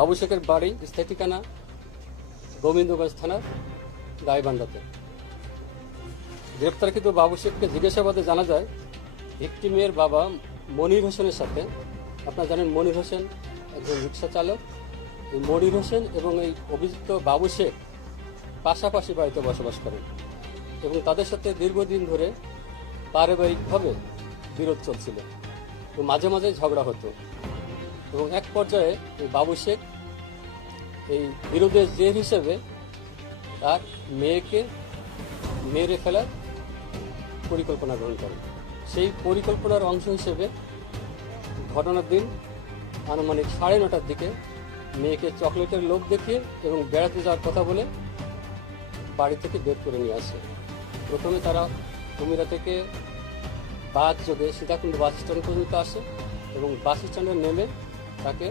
বাবু শেখের বাড়ি স্থায়ী ঠিকানা গোবিন্দগঞ্জ থানার গাইবান্ধাতে। গ্রেপ্তারকৃত বাবু শেখকে জিজ্ঞাসাবাদে জানা যায় একটি মেয়ের বাবা মনির হোসেনের সাথে, আপনারা জানেন মনির হোসেন একজন রিক্সা চালক, এই মনির হোসেন এবং এই অভিযুক্ত বাবু শেখ পাশাপাশি বাড়িতে বসবাস করেন এবং তাদের সাথে দীর্ঘদিন ধরে পারিবারিকভাবে বিরোধ চলছিল, তো মাঝে মাঝে ঝগড়া হতো এবং এক পর্যায়ে এই বাবু শেখ এই বিরোধের জের হিসেবে তার মেয়েকে মেরে ফেলার পরিকল্পনা গ্রহণ করে। সেই পরিকল্পনার অংশ হিসেবে ঘটনার দিন আনুমানিক 9:30টার দিকে মেয়েকে চকলেটের লোভ দেখিয়ে এবং বেড়াতে যাওয়ার কথা বলে বাড়ি থেকে বের করে নিয়ে আসে। প্রথমে তারা কুমিরা থেকে বাস যোগে সীতাকুণ্ড বাস স্ট্যান্ড পর্যন্ত আসে এবং বাস স্ট্যান্ডে নেমে তাকে